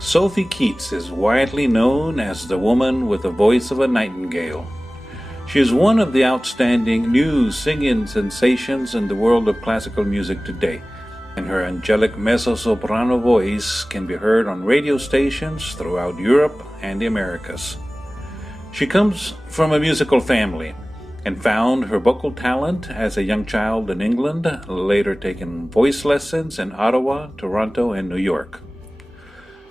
Sophie Keats is widely known as the woman with the voice of a nightingale. She is one of the outstanding new singing sensations in the world of classical music today, and her angelic mezzo soprano voice can be heard on radio stations throughout Europe and the Americas. She comes from a musical family and found her vocal talent as a young child in England, later taking voice lessons in Ottawa, Toronto, and New York.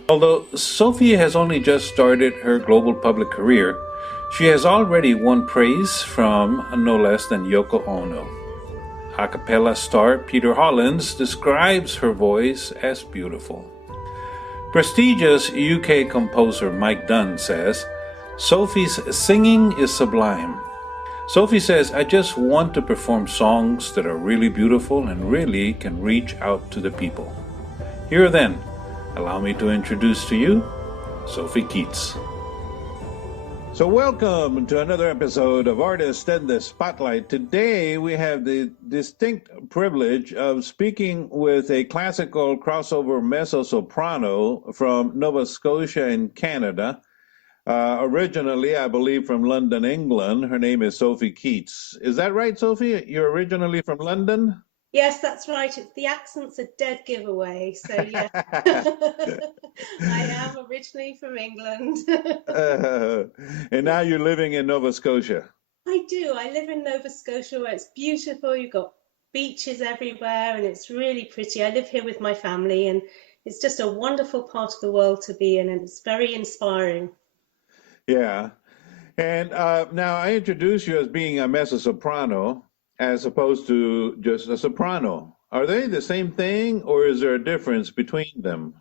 Although Sophie has only just started her global public career, she has already won praise from no less than Yoko Ono. Acapella star Peter Hollins describes her voice as beautiful. Prestigious UK composer Mike Dunn says, Sophie's singing is sublime. Sophie says, I just want to perform songs that are really beautiful and really can reach out to the people. Here then, allow me to introduce to you Sophie Keats. So welcome to another episode of Artist in the Spotlight. Today we have the distinct privilege of speaking with a classical crossover mezzo soprano from Nova Scotia in Canada. Originally, I believe, from London, England. Her name is Sophie Keats. Is that right, Sophie? You're originally from London? Yes, that's right. The accent's a dead giveaway. So, yeah, I am originally from England. And now you're living in Nova Scotia. I do. I live in Nova Scotia where it's beautiful. You've got beaches everywhere and it's really pretty. I live here with my family and it's just a wonderful part of the world to be in and it's very inspiring. Yeah. And now I introduce you as being a mezzo soprano as opposed to just a soprano. Are they the same thing or is there a difference between them?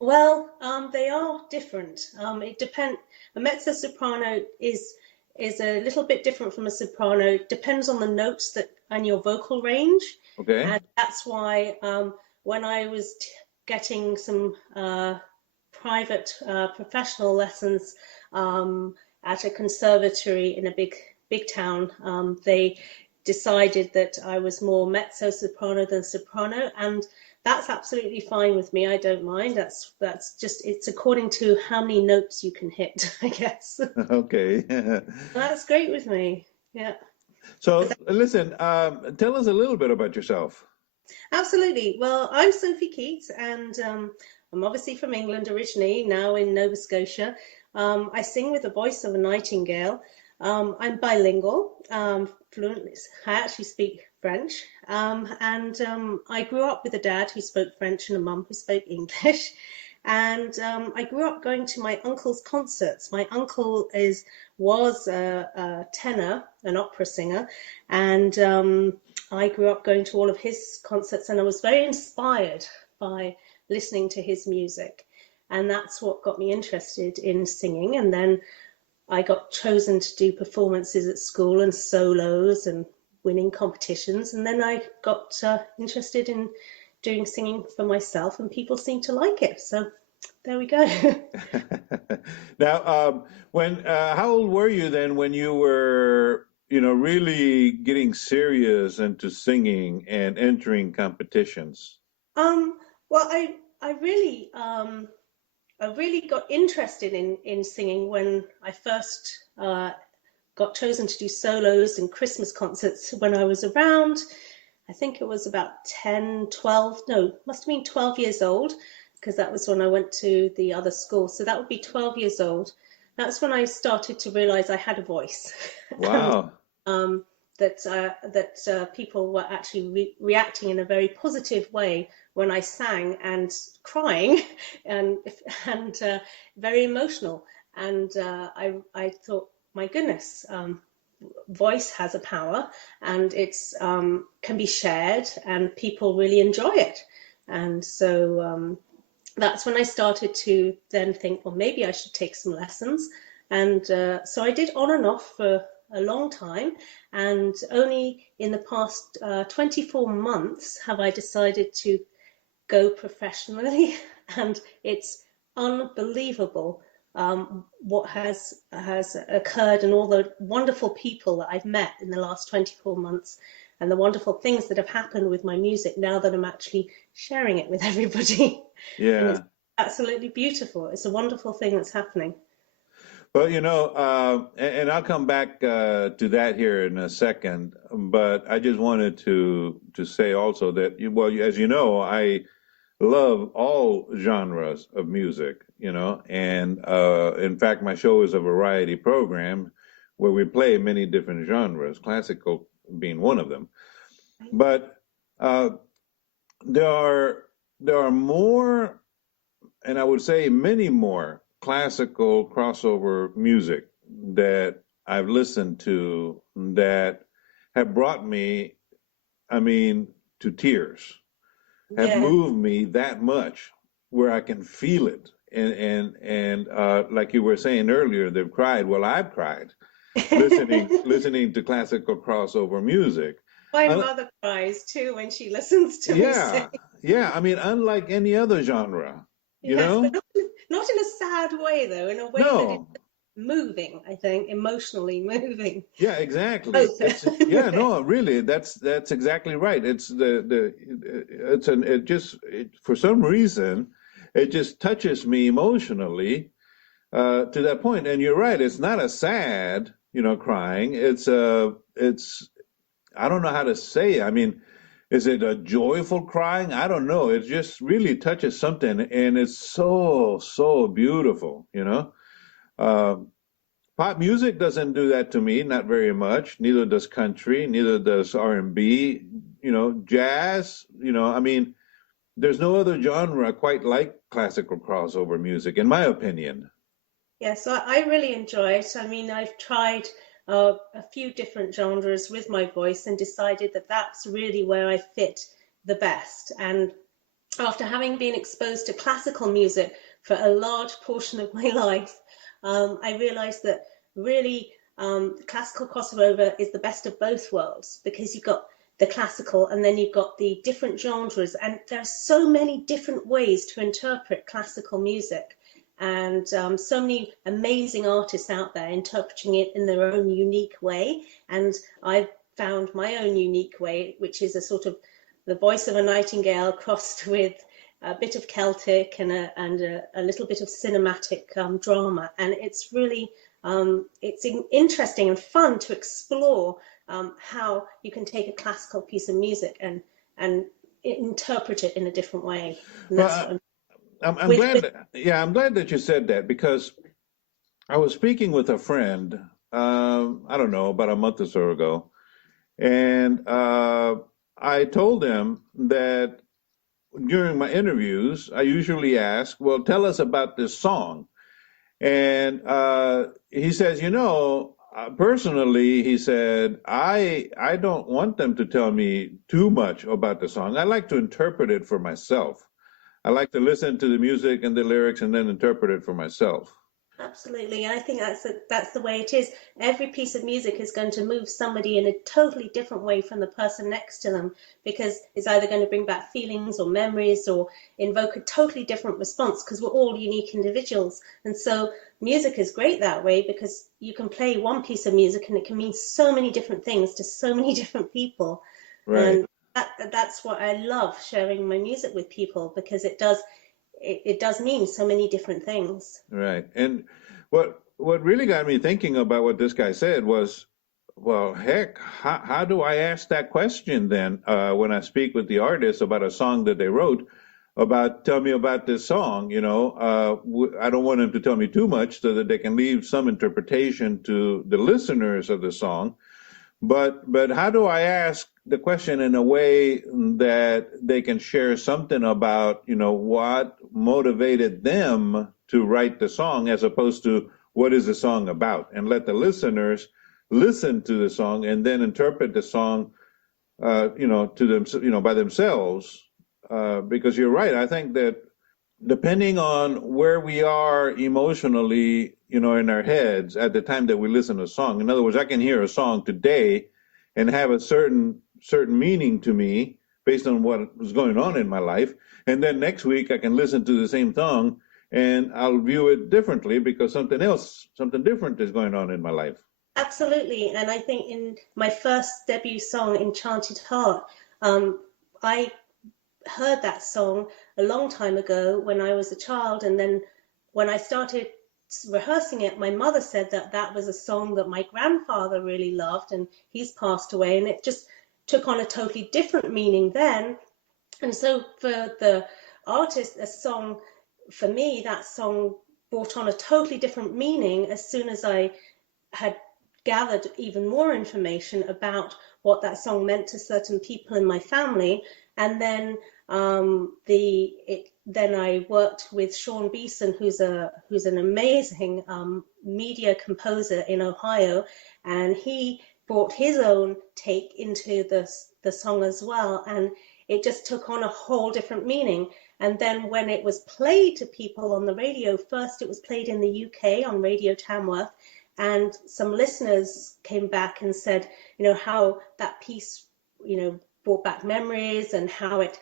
Well, they are different. It depends. A mezzo soprano is a little bit different from a soprano. It depends on the notes that and your vocal range. Okay. And that's why when I was getting some private professional lessons at a conservatory in a big town, they decided that I was more mezzo soprano than soprano, and that's absolutely fine with me. I don't mind. That's just, it's according to how many notes you can hit, I guess. Okay. That's great with me. Yeah. So listen, tell us a little bit about yourself. Absolutely. Well, I'm Sophie Keats, and I'm obviously from England originally, now in Nova Scotia. I sing with the voice of a nightingale. I'm bilingual, fluent. I actually speak French, and I grew up with a dad who spoke French and a mum who spoke English. And I grew up going to my uncle's concerts. My uncle was a tenor, an opera singer, and I grew up going to all of his concerts, and I was very inspired by listening to his music. And that's what got me interested in singing. And then I got chosen to do performances at school and solos and winning competitions. And then I got interested in doing singing for myself, and people seem to like it. So there we go. Now, how old were you then when you were, really getting serious into singing and entering competitions? Well, I really got interested in singing when I first got chosen to do solos and Christmas concerts when I was around, I think it was about must have been 12 years old, because that was when I went to the other school. So that would be 12 years old. That's when I started to realize I had a voice. Wow. And, that people were actually reacting in a very positive way when I sang and crying and very emotional. And I thought, my goodness, voice has a power and it's can be shared and people really enjoy it. And so that's when I started to then think, well, maybe I should take some lessons. And so I did on and off for a long time, and only in the past 24 months have I decided to go professionally, and it's unbelievable what has occurred and all the wonderful people that I've met in the last 24 months and the wonderful things that have happened with my music now that I'm actually sharing it with everybody. Yeah. absolutely beautiful. It's a wonderful thing that's happening. Well, and I'll come back to that here in a second, but I just wanted to say also that, well, as you know, I love all genres of music, and in fact, my show is a variety program where we play many different genres, classical being one of them. But uh, there are more, and I would say many more classical crossover music that I've listened to that have brought me, I mean, to tears, have Yeah. moved me that much where I can feel it. And like you were saying earlier, they've cried. Well, I've cried listening to classical crossover music. My Uh, mother cries too when she listens to me sing. yeah, yeah. I mean, unlike any other genre, you Yes, but know? not in a sad way though, in a way that is No, moving, I think, emotionally moving. yeah, exactly. Both. It's yeah, no, really, that's exactly right. It's it just for some reason it just touches me emotionally to that point. And you're right, it's not a sad, crying. It's I don't know how to say it. I mean, is it a joyful crying? I don't know. It just really touches something, and it's so beautiful. Uh, Pop music doesn't do that to me, not very much. Neither does country, neither does R&B, jazz, I mean, there's no other genre quite like classical crossover music, in my opinion. Yeah, so I really enjoy it. I mean, I've tried a few different genres with my voice and decided that that's really where I fit the best. And after having been exposed to classical music for a large portion of my life, I realized that really classical crossover is the best of both worlds because you've got the classical and then you've got the different genres, and there are so many different ways to interpret classical music. And so many amazing artists out there interpreting it in their own unique way. And I've found my own unique way, which is a sort of the voice of a nightingale crossed with a bit of Celtic and a little bit of cinematic drama. And it's really it's interesting and fun to explore how you can take a classical piece of music and interpret it in a different way. And that's what Well, I'm I'm with. glad I'm glad that you said that because I was speaking with a friend, I don't know, about a month or so ago, and I told him that during my interviews, I usually ask, well, tell us about this song. And he says, personally, he said, I don't want them to tell me too much about the song. I like to interpret it for myself. I like to listen to the music and the lyrics and then interpret it for myself. Absolutely, and I think that's the way it is. Every piece of music is going to move somebody in a totally different way from the person next to them because it's either going to bring back feelings or memories or invoke a totally different response because we're all unique individuals. And so music is great that way because you can play one piece of music and it can mean so many different things to so many different people. Right, And that's what I love sharing my music with people because it does mean so many different things. right. And what really got me thinking about what this guy said was, well, heck, how do I ask that question then when I speak with the artist about a song that they wrote? About tell me about this song. I don't want them to tell me too much so that they can leave some interpretation to the listeners of the song. But how do I ask the question in a way that they can share something about, what motivated them to write the song as opposed to what is the song about, and let the listeners listen to the song and then interpret the song, to them, by themselves. Because you're right. I think that depending on where we are emotionally, in our heads at the time that we listen to a song. In other words, I can hear a song today and have a certain meaning to me based on what was going on in my life. And then next week I can listen to the same song and I'll view it differently because something different is going on in my life. Absolutely. And I think in my first debut song, Enchanted Heart, I heard that song a long time ago when I was a child. And then when I started rehearsing it, my mother said that that was a song that my grandfather really loved, and he's passed away, and it just took on a totally different meaning then. And so for the artist, a song, for me, that song brought on a totally different meaning as soon as I had gathered even more information about what that song meant to certain people in my family. And then then I worked with Sean Beeson, who's an amazing media composer in Ohio, and he brought his own take into the song as well, and it just took on a whole different meaning. And then when it was played to people on the radio, first it was played in the UK on Radio Tamworth, and some listeners came back and said, how that piece, brought back memories, and how it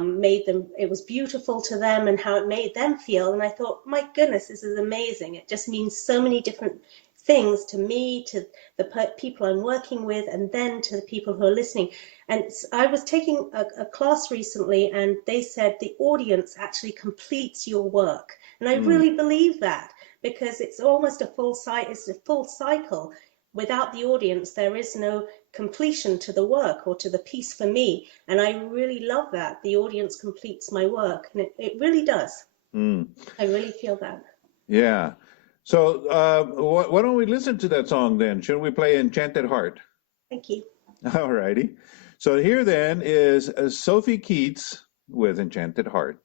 made them, it was beautiful to them, and how it made them feel. And I thought, my goodness, this is amazing. It just means so many different things to me, to the people I'm working with, and then to the people who are listening. And I was taking a class recently, and they said the audience actually completes your work. And I really believe that, because it's almost a full cycle. Without the audience, there is no completion to the work or to the piece for me. And I really love that. The audience completes my work, and it really does. I really feel that. Yeah. So why don't we listen to that song then? Should we play Enchanted Heart? Thank you. All righty. So here then is Sophie Keats with Enchanted Heart.